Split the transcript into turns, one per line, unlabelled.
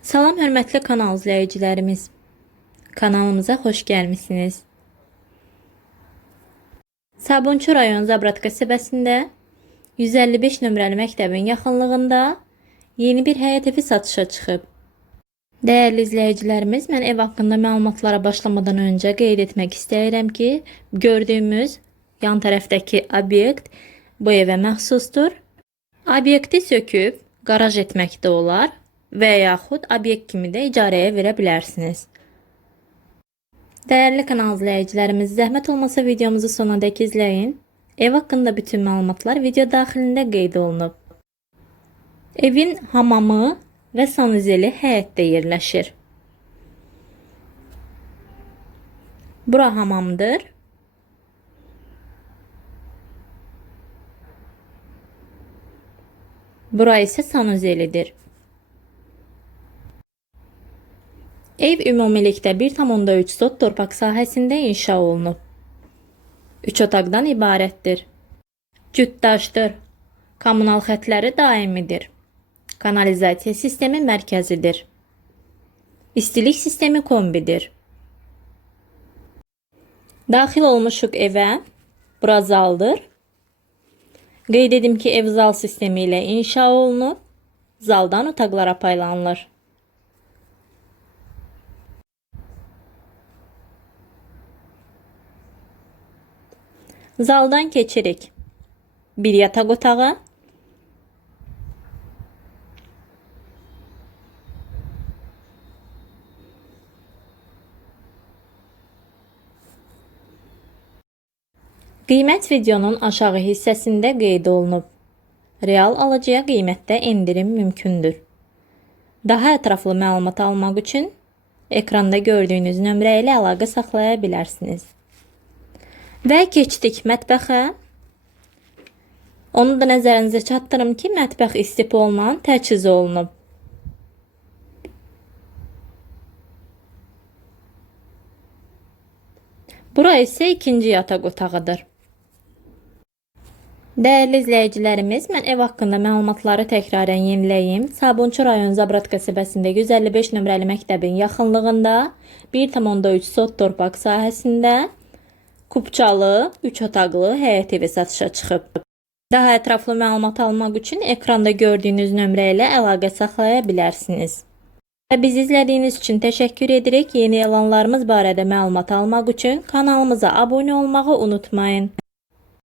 Salam hörmətli kanal izləyicilərimiz. Kanalımıza xoş gəlmisiniz. Sabunçu rayon Zabrat qəsəbəsində 155 nömrəli məktəbin yaxınlığında yeni bir həyət evi satışa çıxıb. Dəyərli izləyicilərimiz, mən ev haqqında məlumatlara başlamadan öncə qeyd etmək istəyirəm ki, gördüyümüz yan tərəfdəki obyekt bu evə məxsusdur. Obyekti söküb qaraj etmək də olar və yaxud obyekt kimi də icarəyə verə bilərsiniz. Dəyərli kanal izləyicilərimiz, zəhmət olmasa videomuzu sona dək izləyin. Ev haqqında bütün məlumatlar video daxilində qeyd olunub. Evin hamamı və sanuzeli həyətdə yerləşir. Bura hamamdır. Bura isə sanuzelidir. Ev ümumilikdə 1,3 sot torpaq sahəsində inşa olunub. 3 otaqdan ibarətdir. Cütdaşdır. Kommunal xətləri daimidir. Kanalizasiya sistemi mərkəzidir. İstilik sistemi kombidir. Daxil olmuşuq evə. Bura zaldır. Qeyd edim ki, ev zal sistemi ilə inşa olunub. Zaldan otaqlara paylanılır. Zaldan keçirik. Bir yataq otağı. Qiymət videonun aşağı hissəsində qeyd olunub. Real alıcıya qiymətdə endirim mümkündür. Daha ətraflı məlumat almaq üçün ekranda gördüyünüz nömrə ilə əlaqə saxlaya bilərsiniz. Və keçdik mətbəxə. Onu da nəzərinizə çatdırım ki, mətbəx istipolla təchiz olunub. Bura isə ikinci yataq otağıdır. Dəyərli izləyicilərimiz, mən ev haqqında məlumatları təkrarən yeniləyim. Sabunçu rayon Zabrat qəsəbəsində 155 nömrəli məktəbin yaxınlığında 1,3 sot torpaq sahəsində kubçalı, 3 otaqlı həyət evi satışa çıxıb. Daha ətraflı məlumat almaq üçün ekranda gördüyünüz nömrə ilə əlaqə saxlaya bilərsiniz. Və bizi izlədiyiniz üçün təşəkkür edirik. Yeni elanlarımız barədə məlumat almaq üçün kanalımıza abunə olmağı unutmayın.